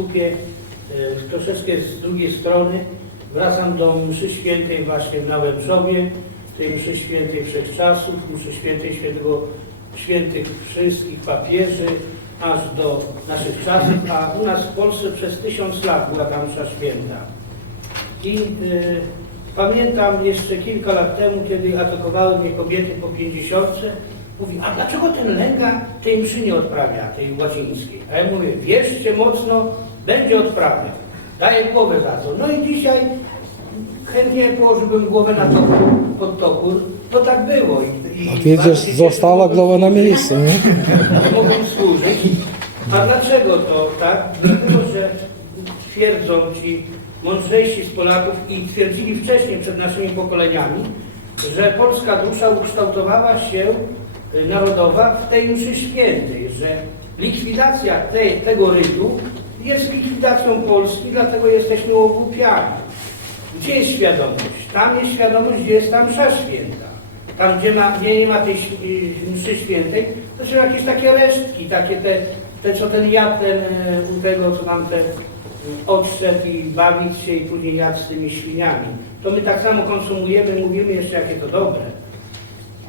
Kupię e, troszeczkę z drugiej strony. Wracam do mszy świętej właśnie na Łęczowie, tej mszy świętej wszechczasów, mszy świętej świętego, świętych wszystkich papieży, aż do naszych czasów, a u nas w Polsce przez tysiąc lat była ta msza święta. I e, pamiętam jeszcze kilka lat temu, kiedy atakowały mnie kobiety po pięćdziesiątce, mówi, a dlaczego ten lęga tej mszy nie odprawia, tej łacińskiej? A ja mówię, wierzcie mocno, będzie odprawiał. Daję głowę za to. No i dzisiaj chętnie położyłbym głowę na topór, pod topór. To tak było. I, i A została głowa na miejscu, nie? mogą służyć. A dlaczego to tak? Dlatego, że twierdzą ci mądrzejsi z Polaków i twierdzili wcześniej przed naszymi pokoleniami, że polska dusza ukształtowała się y, narodowa w tej mszy świętej, że likwidacja tego rytu jest likwidacją Polski, dlatego jesteśmy ogłupiani. Gdzie jest świadomość? Tam jest świadomość, gdzie jest tam msza święta. Tam, gdzie, ma, gdzie nie ma tej y, mszy świętej, to są jakieś takie resztki, takie te, te co ten jad, ten, e, u tego, co nam te y, odszedł i bawić się i później jadł z tymi świniami. To my tak samo konsumujemy, mówimy jeszcze, jakie to dobre.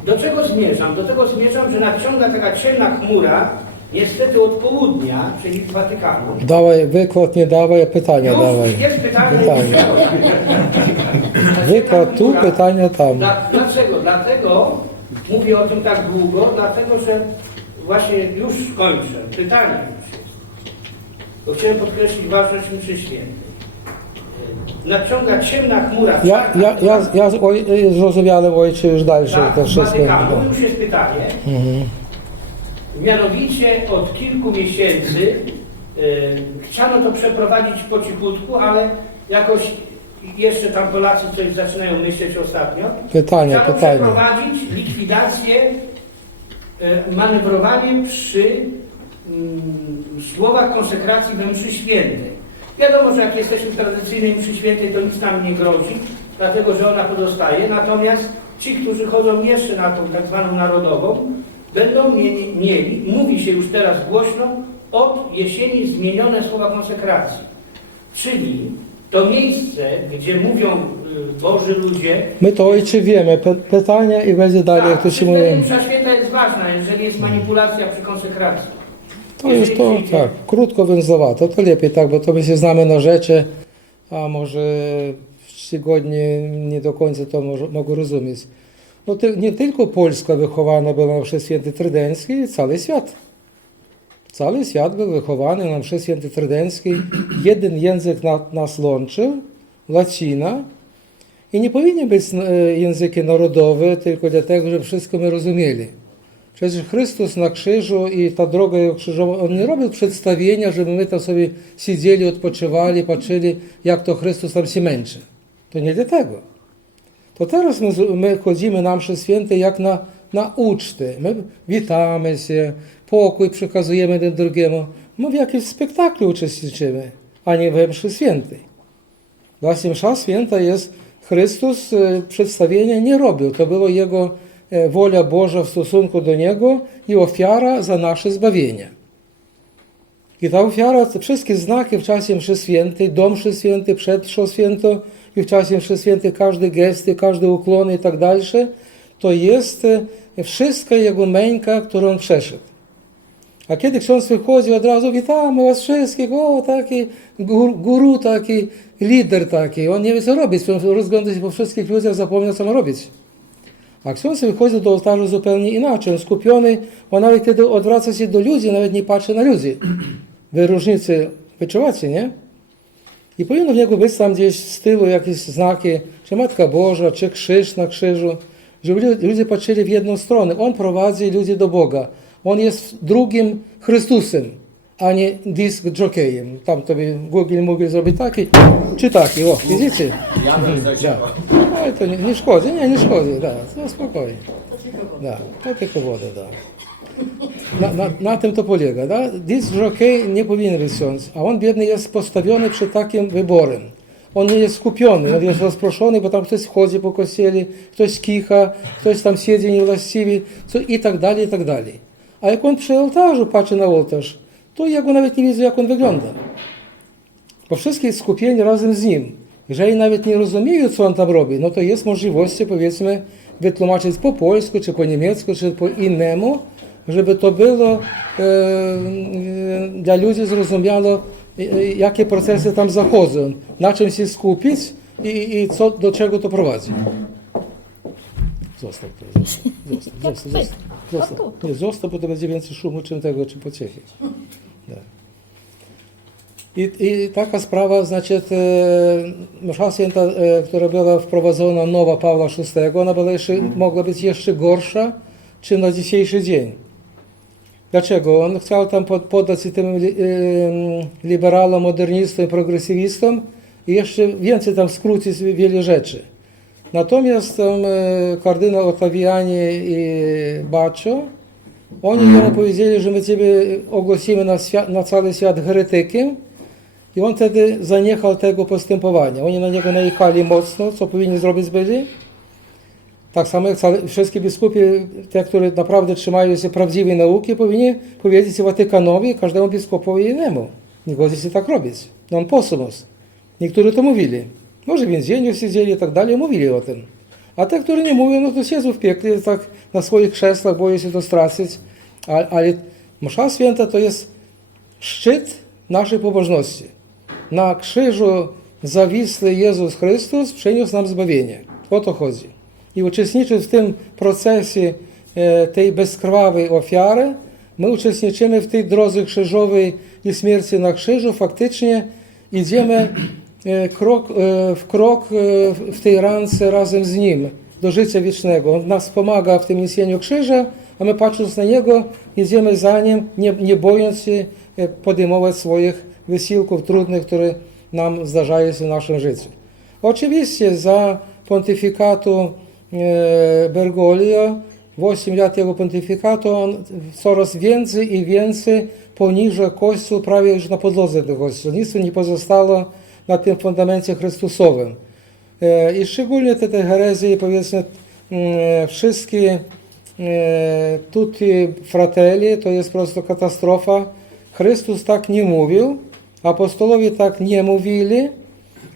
Do czego zmierzam? Do tego zmierzam, że nadciąga taka ciemna chmura, niestety od południa, czyli z Watykanu. Dawaj wykład, nie dawaj, a pytania Już dawaj. jest pytanie. Pytanie. Wykład tu, pytania tam. Dla, dlaczego? Dlatego mówię o tym tak długo, dlatego że właśnie już kończę. Pytanie już jest. Bo chciałem podkreślić ważność mszy świętej. Nadciąga ciemna chmura. Ja, ja, ja, ja oj, zrozumiałem ojcze już dalsze tak, to wszystko. Watykanu. Już jest pytanie. Mhm. Mianowicie od kilku miesięcy y, chciano to przeprowadzić po cichutku, ale jakoś jeszcze tam Polacy coś zaczynają myśleć ostatnio. Pytanie, Chciano pytanie. przeprowadzić likwidację, y, manewrowanie przy mm, słowach konsekracji we mszy świętej. Wiadomo, że jak jesteśmy w tradycyjnej mszy świętej, to nic nam nie grozi, dlatego że ona pozostaje. Natomiast ci, którzy chodzą jeszcze na tą tak zwaną narodową, będą mieli, mieli, mówi się już teraz głośno, od jesieni zmienione słowa konsekracji. Czyli to miejsce, gdzie mówią y, Boży ludzie, My to ojcze wiemy. Py, pytania i będzie dalej, jak to się mówi. wtedy msza święta jest ważna, jeżeli jest manipulacja przy konsekracji. To jest to, tak, krótko węzlowato, to lepiej tak, bo to my się znamy na rzeczy, a może czcigodnie nie do końca to może, mogą rozumieć. No nie tylko Polska wychowana była na mszy święty trydenckiej, cały świat. Cały świat był wychowany na mszy święty trydenckiej. Jeden język na, nas łączył, łacina. I nie powinien być e, języki narodowe tylko dlatego, że wszystko my rozumieli. Przecież Chrystus na krzyżu i ta droga Jego krzyżowa, On nie robił przedstawienia, żeby my tam sobie siedzieli, odpoczywali, patrzyli, jak to Chrystus tam się męczy. To nie dlatego. To teraz my, my chodzimy na mszy święte jak na, na uczty. My witamy się, pokój przekazujemy jeden drugiemu. My w jakimś spektaklu uczestniczymy, a nie we mszy świętej. Właśnie msza święta jest, Chrystus e, przedstawienia nie robił. To była Jego e, wola Boża w stosunku do Niego i ofiara za nasze zbawienie. I ta ofiara, wszystkie znaki w czasie mszy świętej, do mszy świętej, przed mszą świętą i w czasie mszy świętej każde gesty, każde ukłony i tak dalsze, to jest e, wszystko Jego męka, którą On przeszedł. A kiedy ksiądz wychodzi, od razu witamy was wszystkich, o taki guru, taki, lider taki. On nie wie co robić, rozgląda się po wszystkich ludziach, zapomniał co ma robić. A ksiądz wychodzi do ołtarza zupełnie inaczej, on skupiony, on nawet kiedy odwraca się do ludzi, nawet nie patrzy na ludzi. Wy różnicy wyczuwacie, nie? I powinno w niego być tam gdzieś z tyłu jakieś znaki, czy Matka Boża, czy krzyż na krzyżu, żeby lu- ludzie patrzyli w jedną stronę. On prowadzi ludzi do Boga. On jest drugim Chrystusem, a nie disk jockeyem. Tam tobie Google mógł zrobić taki, czy taki, o, widzicie? Ja bym zadziałał. Ale to nie, nie szkodzi, nie, nie szkodzi, da, to spokojnie. Da, to tylko woda, da. Na, na, na tym to polega, da? Disk jockey nie powinien ksiądz, a on biedny jest postawiony przed takim wyborem. On nie jest skupiony, on jest rozproszony, bo tam ktoś chodzi po kościele, ktoś kicha, ktoś tam siedzi niewłaściwie, co i tak dalej, i tak dalej. A jak on przy ołtarzu patrzy na ołtarz, to ja go nawet nie widzę, jak on wygląda. Bo wszystkie skupieni razem z nim. Jeżeli nawet nie rozumieją, co on tam robi, no to jest możliwość, powiedzmy, wytłumaczyć po polsku, czy po niemiecku, czy po innemu, żeby to było e, e, dla ludzi zrozumiało, e, jakie procesy tam zachodzą, na czym się skupić i, i co, do czego to prowadzi. Zostaw to, zostaw, zostaw, zostaw, zostaw, zostaw. Nie, zostaw, bo to będzie więcej szumu, czym tego, czy pociechy. Tak. I, I taka sprawa, znaczy, msza święta, e, która była wprowadzona nowa Pawła VI, ona była jeszcze, mogła być jeszcze gorsza, czym na dzisiejszy dzień. Dlaczego? On chciał tam pod- poddać się tym em, liberalom, modernistom i progresywistom i jeszcze więcej tam skrócić wiele rzeczy. Natomiast tam e, kardynał Ottaviani i Baccio, oni jemu powiedzieli, że my Ciebie ogłosimy na, świat, na cały świat heretykiem i on wtedy zaniechał tego postępowania. Oni na niego najechali mocno, co powinni zrobić byli. Tak samo jak wszystkie biskupi, te, które naprawdę trzymają się prawdziwej nauki, powinni powiedzieć Watykanowi, każdemu biskupowi innemu. Nie godzi się tak robić. Non possumus. Niektórzy to mówili. Może w więzieniu siedzieli i tak dalej, mówili o tym. A te, które nie mówią, no to siedzą w piekle, tak na swoich krzesłach, boją się to stracić. Ale, ale msza święta to jest szczyt naszej pobożności. Na krzyżu zawisły Jezus Chrystus przyniósł nam zbawienie. O to chodzi. I uczestnicząc w tym procesie e, tej bezkrwawej ofiary, my uczestniczymy w tej drodze krzyżowej i śmierci na krzyżu. Faktycznie idziemy e, krok, e, w krok w tej rance razem z Nim do życia wiecznego. On nas pomaga w tym niesieniu krzyża, a my patrząc na Niego, idziemy za Nim, nie, nie bojąc się podejmować swoich wysiłków trudnych, które nam zdarzają się w naszym życiu. Oczywiście za pontyfikatu Bergoglio, w 8 lat jego pontyfikatu, on coraz więcej i więcej poniża Kościół prawie już na podłodze do Kościoła. Nic nie pozostało na tym fundamencie Chrystusowym. E, I szczególnie te, te herezje, powiedzmy, wszystkie e, tutti fratelli, to jest po prostu katastrofa. Chrystus tak nie mówił, apostolowie tak nie mówili.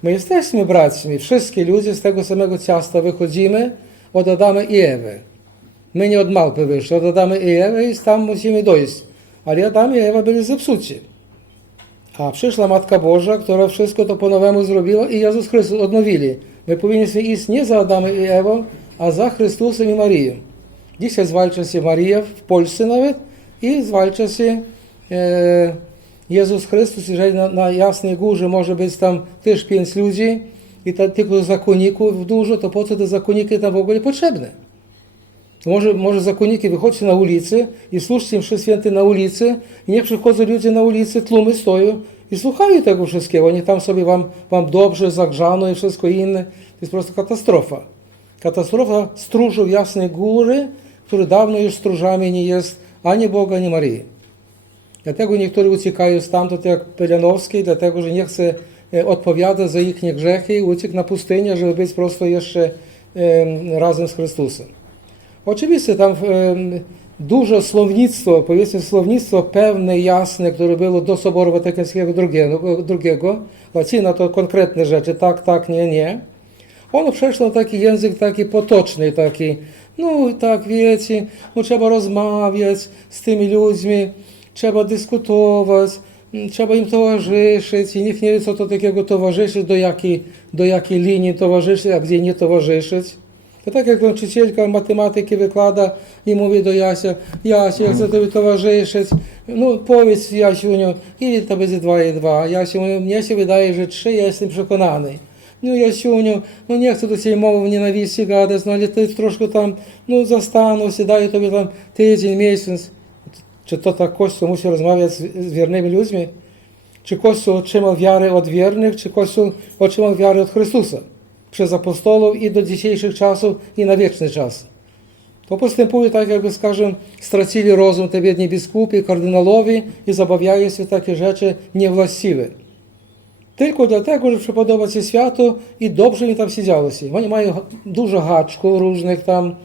My jesteśmy braćmi, wszystkie ludzie z tego samego ciasta wychodzimy od Adama i Ewy. My nie od małpy wyszli, od Adama i Ewy i tam musimy dojść. Ale Adam i Ewa byli zepsuci. A przyszła Matka Boża, która wszystko to po nowemu zrobiła i Jezus Chrystus odnowili. My powinniśmy iść nie za Adamem i Ewą, a za Chrystusem i Marią. Dzisiaj zwalcza się Maria, w Polsce nawet, i zwalcza się e, Jezus Chrystus. Jeżeli na, na Jasnej Górze może być tam też pięć ludzi i ta, tylko zakonników dużo, to po co te zakonniki tam w ogóle potrzebne? Może, może zakonniki wychodźcie na ulicę i słuchajcie mszy świętej na ulicy i niech przychodzą ludzie na ulicy, tłumy stoją i słuchają tego wszystkiego. Niech tam sobie wam, wam dobrze zagrzano i wszystko inne. To jest po prostu katastrofa. Katastrofa stróżów Jasnej Góry, który dawno już stróżami nie jest ani Boga, ani Maryi. Dlatego niektórzy uciekają stamtąd jak Pelianowski, dlatego że nie chce e, odpowiadać za ich grzechy i uciekł na pustynię, żeby być po jeszcze em, razem z Chrystusem. Oczywiście tam dużo słownictwo, powiedzmy słownictwo pewne, jasne, które było do Soboru Watykańskiego II, łacina to konkretne rzeczy, tak, tak, nie, nie. Ono przeszło na taki język taki potoczny, taki, no tak wiecie, no trzeba rozmawiać z tymi ludźmi, trzeba dyskutować, mm, trzeba im towarzyszyć i nikt nie wie co to takiego towarzyszyć, do jakiej, do jakiej linii towarzyszyć, a gdzie nie towarzyszyć. To tak jak nauczycielka matematyki wykłada i mówi do Jasia, Jasiu, ja chcę tobie towarzyszyć, no powiedz Jasiuniu, ile to będzie 2 i 2? Jasiu, mnie się wydaje, że 3, ja jestem przekonany. No Jasiuniu, no nie chcę do ciebie mową nienawiści gadać, no ale ty troszkę tam, no zastanów się, daję tobie tam tydzień, miesiąc. Tak Kościół musi rozmawiać z, z wiernymi ludźmi? Czy Kościół otrzymał wiarę od wiernych, czy Kościół otrzymał wiarę od Chrystusa? Przez apostołów i do dzisiejszych czasów i na wieczny czas. To postępuje tak, jakby, skażem, stracili rozum te biedni biskupi, kardynalowie i zabawiają się w takie rzeczy niewłaściwe. Tylko dlatego, żeby przypodobać się światu i dobrze im tam siedziało się. Oni mają dużo haczków różnych tam,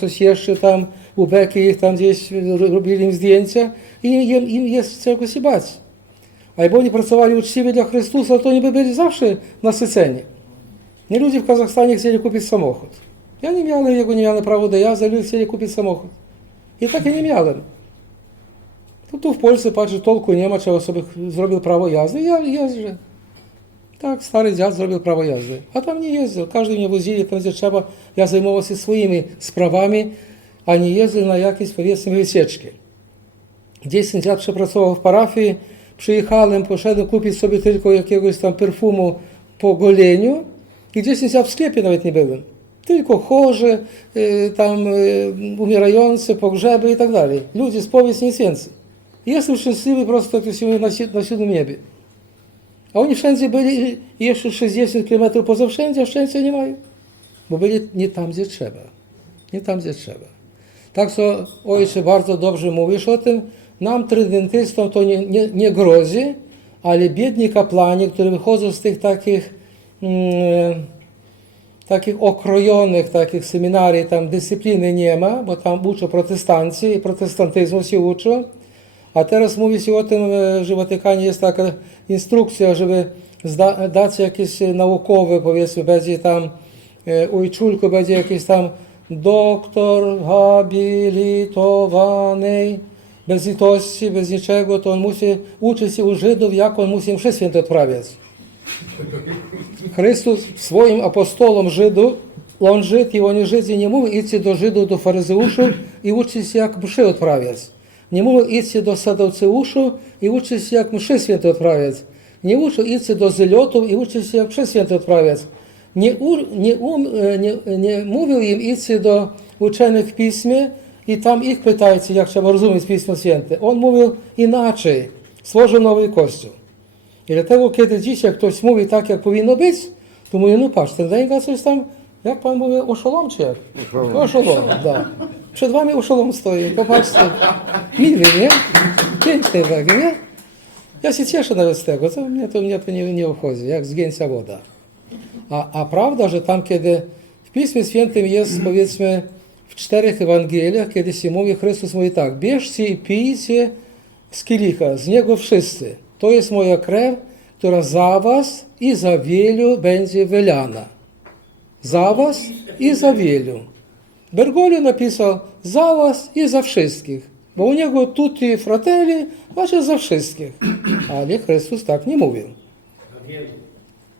coś jeszcze tam, ubeki ich tam gdzieś robili im zdjęcia i im, im jest czego się bać. A jakby oni pracowali uczciwie dla Chrystusa, to oni by byli zawsze nasyceni. Nie ludzie w Kazachstanie chcieli kupić samochód. Ja nie miałem jego, nie miałem prawa do jazdy, ludzie chcieli kupić samochód. I tak ja nie miałem. To tu w Polsce patrzę, tolku nie ma, trzeba sobie zrobił prawo jazdy i ja jeżdżę. Tak, stary dziad zrobił prawo jazdy. A tam nie jeździł. Każdy mnie wozili tam, gdzie trzeba. Ja zajmował się swoimi sprawami, a nie jeździł na jakieś, powiedzmy, wycieczki. Gdzieś ten dziad przepracował w parafii, przyjechałem, poszedłem kupić sobie tylko jakiegoś tam perfumu po goleniu i gdzieś ten dziad w sklepie nawet nie byłem. Tylko chorzy, y, tam y, umierający, pogrzeby i tak dalej. Ludzie, spowiedź, nic więcej. Jestem szczęśliwy po prostu, jak się na siódmym niebie. A oni wszędzie byli jeszcze 60 km poza wszędzie, a szczęścia nie mają. Bo byli nie tam, gdzie trzeba. Nie tam, gdzie trzeba. Tak co, ojcze, bardzo dobrze mówisz o tym. Nam, tridentystom, to nie, nie, nie grozi, ale biedni kapłani, którzy wychodzą z tych takich, mm, takich okrojonych takich seminarii, tam dyscypliny nie ma, bo tam uczą protestanci i protestantyzmu się uczą. A teraz mówi się o tym, e, że w Watykanie jest taka instrukcja, żeby dać jakieś e, naukowe, powiedzmy, będzie tam e, ujczulku, będzie jakiś tam doktor habilitowany, bez litości, bez niczego, to on musi uczyć się u Żydów, jak on musi mszy święte odprawiać. Chrystus swoim apostolom Żydów, on Żyd i oni Żydzi nie mówią idźcie do Żydów, do faryzeuszów i uczyć się jak mszy odprawiać. Nie mówią idźcie do sadauceuszów i uczyć się jak mszy święte odprawiać. Nie uczą idźcie do zeliotów i uczyć się jak mszy święte odprawiać. Nie, u, nie, um, e, nie, nie mówił im idźcie do uczonych w Pismie i tam ich pytajcie, jak trzeba rozumieć Pismo Święte. On mówił inaczej. Stworzył nowy Kościół. I dlatego, kiedy dzisiaj ktoś mówi tak, jak powinno być, to mówię, no patrz, ten węgiel coś tam, jak pan mówi, oszolom czy jak? Oszolom, da. Przed wami oszolom stoi, popatrzcie. Miły, nie? Piękny węgiel, nie? Ja się cieszę nawet z tego, to mnie to, mnie to nie, nie obchodzi, jak zgięcia woda. A, a prawda, że tam, kiedy w Pismie Świętym jest, powiedzmy, w czterech Ewangeliach, kiedy się mówi, Chrystus mówi tak, bierzcie i pijcie z kielicha, z niego wszyscy. To jest moja krew, która za was i za wielu będzie wylana. Za was i za wielu. Bergoglio napisał za was i za wszystkich. Bo u niego tutti fratelli, znaczy za wszystkich. Ale Chrystus tak nie mówił.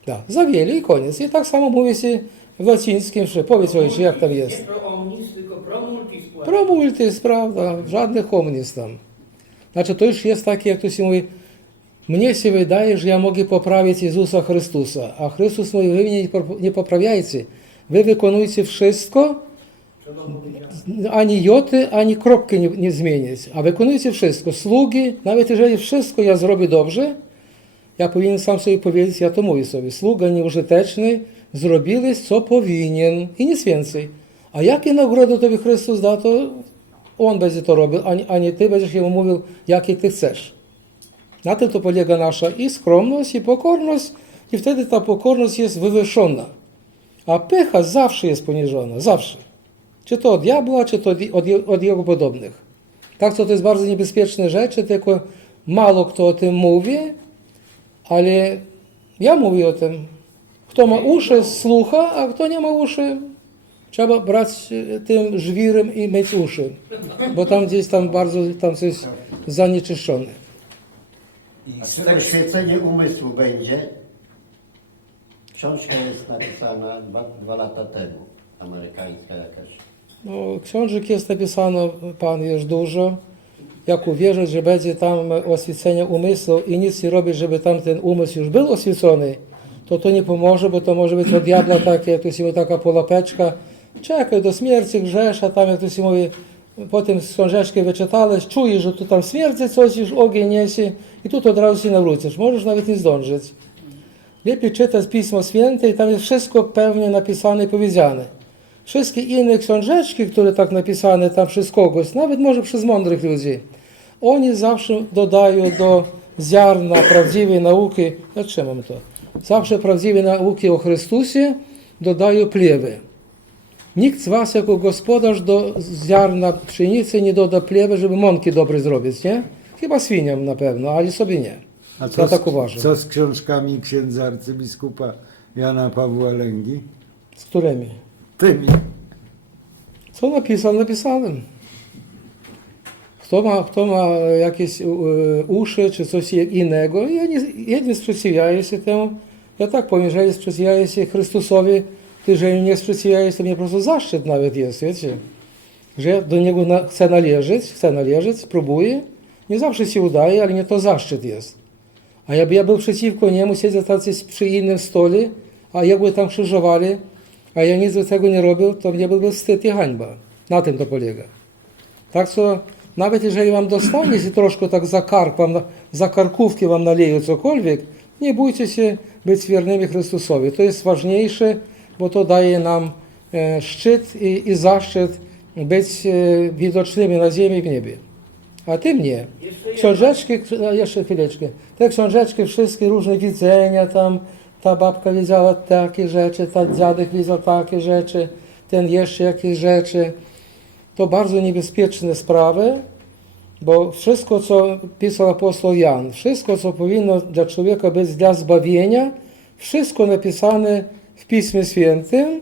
Da, za wielu i koniec. I tak samo mówi się w łacińskim, że powiedz ojcze, jak tam jest. Pro omnis, tylko pro multis płat. Pro multis, prawda, żadnych omnis tam. Znaczy to już jest takie, jak to się mówi, że ja mogę poprawić Jezusa Chrystusa, a Chrystus mówi, wy mnie nie pop- nie poprawiajcie, wy wykonujcie wszystko, Trzeba powiedzieć. ani joty, ani kropki nie, nie zmienić, a wykonujcie wszystko. Sługi, nawet jeżeli wszystko ja zrobię dobrze, ja powinien sam sobie powiedzieć, ja to mówię sobie, sługa nieużyteczny, zrobiłeś co powinien i nic więcej. A jakie nagrody tobie Chrystus da, to On będzie to robił, a nie, a nie ty będziesz Jemu mówił, jakie ty chcesz. Na tym to polega nasza i skromność, i pokorność, i wtedy ta pokorność jest wywyższona. A pycha zawsze jest poniżona, zawsze. Czy to od diabła, czy to od, od, jego podobnych. Tak, to to jest bardzo niebezpieczne rzeczy, tylko mało kto o tym mówi, ale ja mówię o tym. Kto ma uszy, słucha, a kto nie ma uszy, trzeba brać tym żwirem i mieć uszy, bo tam gdzieś tam bardzo tam coś zanieczyszczone. A czy tak świecenie umysłu będzie? Książka jest napisana dwa, dwa lata temu, amerykańska jakaś. No, książek jest napisano, Pan jest dużo. Jak uwierzyć, że będzie tam oświecenie umysłu i nic nie robić, żeby tam ten umysł już był oświecony, to to nie pomoże, bo to może być od diabła takie, jak to się mówi, taka polapeczka. Czekaj do śmierci, grzesz, a tam jak to się mówi, książeczki wyczytałeś, czujesz, że tu tam śmierdzi coś, już ogień niesie i tu od razu się nawrócisz. Możesz nawet nie zdążyć. Lepiej czytać Pismo Święte i tam jest wszystko pewnie napisane i powiedziane. Wszystkie inne książeczki, które tak napisane tam przez kogoś, nawet może przez mądrych ludzi, oni zawsze dodają do ziarna prawdziwej nauki, ja trzymam to, zawsze prawdziwej nauki o Chrystusie dodają pliewy. Nikt z Was jako gospodarz do ziarna pszenicy nie doda pliewy, żeby mąki dobre zrobić, nie? Chyba świniom na pewno, ale sobie nie. A Ja co, tak z, uważam. co z książkami księdza arcybiskupa Jana Pawła Lęgi? Z którymi? Tymi. Co napisał, napisałem. Kto ma, kto ma jakieś e, uszy czy coś innego, ja nie, ja nie sprzeciwiaję się temu. Ja tak powiem, jeżeli sprzeciwiaję się Chrystusowi, to jeżeli nie się, to mnie po prostu zaszczyt nawet jest, wiecie. Że ja do Niego na, chcę należeć, chcę należeć, próbuję. Nie zawsze się udaje, ale nie to zaszczyt jest. A jakby ja był przeciwko Niemu, siedział tacy przy innym stole, a jakby tam krzyżowali, a ja nic do tego nie robił, to mnie byłby wstyd i hańba. Na tym to polega. Tak co nawet jeżeli wam dostanie się troszkę tak za kark, wam, za karkówki wam naleją cokolwiek, nie bójcie się być wiernymi Chrystusowi. To jest ważniejsze, bo to daje nam e, szczyt i, i zaszczyt być e, widocznymi na ziemi i w niebie. A tym nie. Jeszcze Książeczki, jeszcze chwileczkę. Te książeczki, wszystkie różne widzenia, tam ta babka wiedziała takie rzeczy, ta dziadek wiedział takie rzeczy, ten jeszcze jakieś rzeczy. To bardzo niebezpieczne sprawy, bo wszystko, co pisał apostoł Jan, wszystko, co powinno dla człowieka być dla zbawienia, wszystko napisane w Pismie Świętym.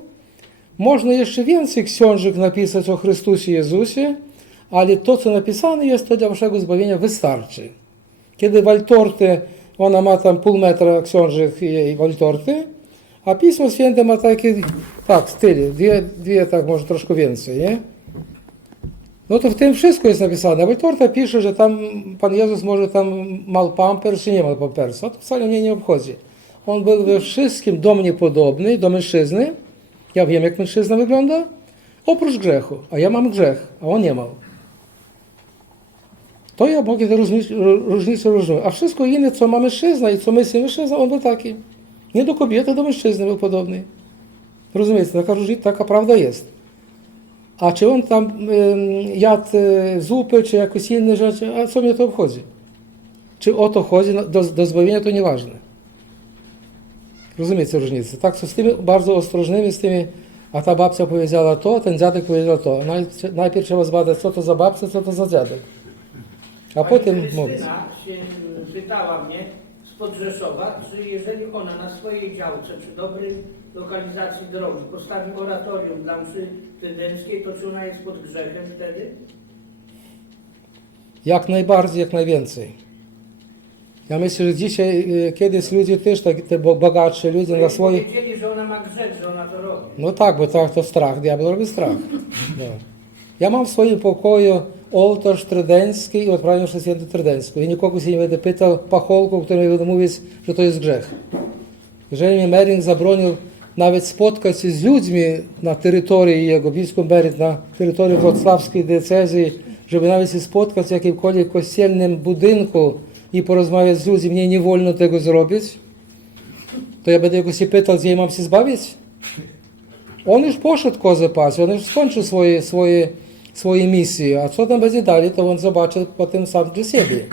Można jeszcze więcej książek napisać o Chrystusie Jezusie, ale to, co napisane jest, to dla waszego zbawienia wystarczy. Kiedy Waltorty, ona ma tam pół metra książek jej Waltorty, a Pismo Święte ma takie, tak, tyle, dwie, dwie tak może troszkę więcej, nie? No to w tym wszystko jest napisane. Waltorta pisze, że tam Pan Jezus może tam mal pampers, czy nie mal pampersa. To wcale mnie nie obchodzi. On był we wszystkim do mnie podobny, do mężczyzny. Ja wiem, jak mężczyzna wygląda. Oprócz grzechu. A ja mam grzech, a on nie ma. To ja mogę te różnice, różnice rozumieć. A wszystko inne, co ma mężczyzna i co myśli mężczyzna, on był taki. Nie do kobiety, do mężczyzny był podobny. Rozumiecie, taka, różnica, taka prawda jest. A czy on tam ym, jadł y, zupy, czy jakieś inne rzeczy, a co mnie to obchodzi? Czy o to chodzi, No, do, do zbawienia to nieważne. Rozumiecie różnicę? Tak, co z tymi bardzo ostrożnymi, z tymi, a ta babcia powiedziała to, ten dziadek powiedział to. Najpierw, najpierw trzeba zbadać, co to za babcia, co to za dziadek. A Pani potem mówić. się pytała mnie spod Rzeszowa, czy jeżeli ona na swojej działce, przy dobrej lokalizacji drogi postawi oratorium dla mszy trydenckiej, to czy ona jest pod grzechem wtedy? Jak najbardziej, jak najwięcej. Ja myślę, że dzisiaj y, kiedyś ludzie też, tak, te bo- bogatsze ludzie na Bo swoje... powiedzieli, że ona ma grzech, że ona to robi. No tak, bo tak to strach, diabeł robi strach. No. Ja mam w swoim pokoju ołtarz trydencki i odprawiam się święty trydencką. I nikogo się nie będę pytał pacholku, który będę mówić, że to jest grzech. Jeżeli mnie Mering zabronił nawet spotkać się z ludźmi na terytorii jego, biskup Merit na terytorii wrocławskiej diecezji, żeby nawet się spotkać w jakimkolwiek kościelnym budynku i porozmawiać z ludźmi, mnie nie wolno tego zrobić, to ja będę go się pytał, gdzie ja mam się zbawić? On już poszedł kozę paść, on już skończył swoje, swoje, swoje misje, a co tam będzie dalej, to on zobaczy potem sam dla siebie.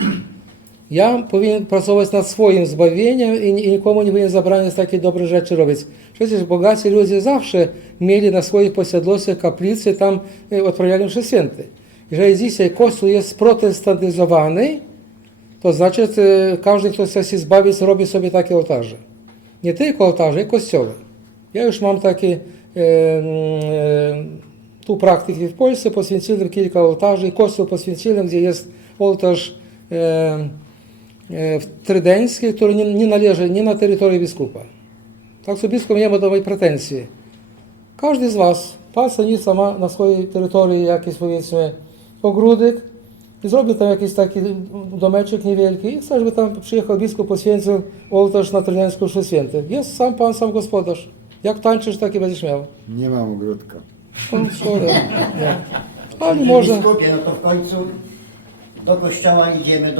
Ja powinien pracować nad swoim zbawieniem i, i nikomu nie powinien zabraniać takie dobre rzeczy robić. Przecież bogaci ludzie zawsze mieli na swoich posiadłościach kaplice, tam e, odprawiali msze święte. Jeżeli dzisiaj Kościół jest protestantyzowany, to znaczy e, każdy, kto chce się zbawić, robi sobie takie ołtarze. Nie tylko ołtarze, i kościoły. Ja już mam takie e, e, tu praktyki w Polsce, poświęciłem kilka ołtarzy, kościół poświęciłem, gdzie jest ołtarz e, e, trydencki, który nie, nie należy nie na terytorium biskupa. Tak co biskup nie ma do mojej pretensji. Każdy z Was, pan stanica ma na swojej terytorii jakiś powiedzmy ogródek i zrobił tam jakiś taki domeczek niewielki i chce, żeby tam przyjechał biskup, poświęcił ołtarz na mszę świętą. Jest sam pan, sam gospodarz. Jak tańczysz, taki będziesz miał. Nie mam ogródka. No, szkoda. Nie. Ale może... Biskupie, no to w końcu do kościoła idziemy do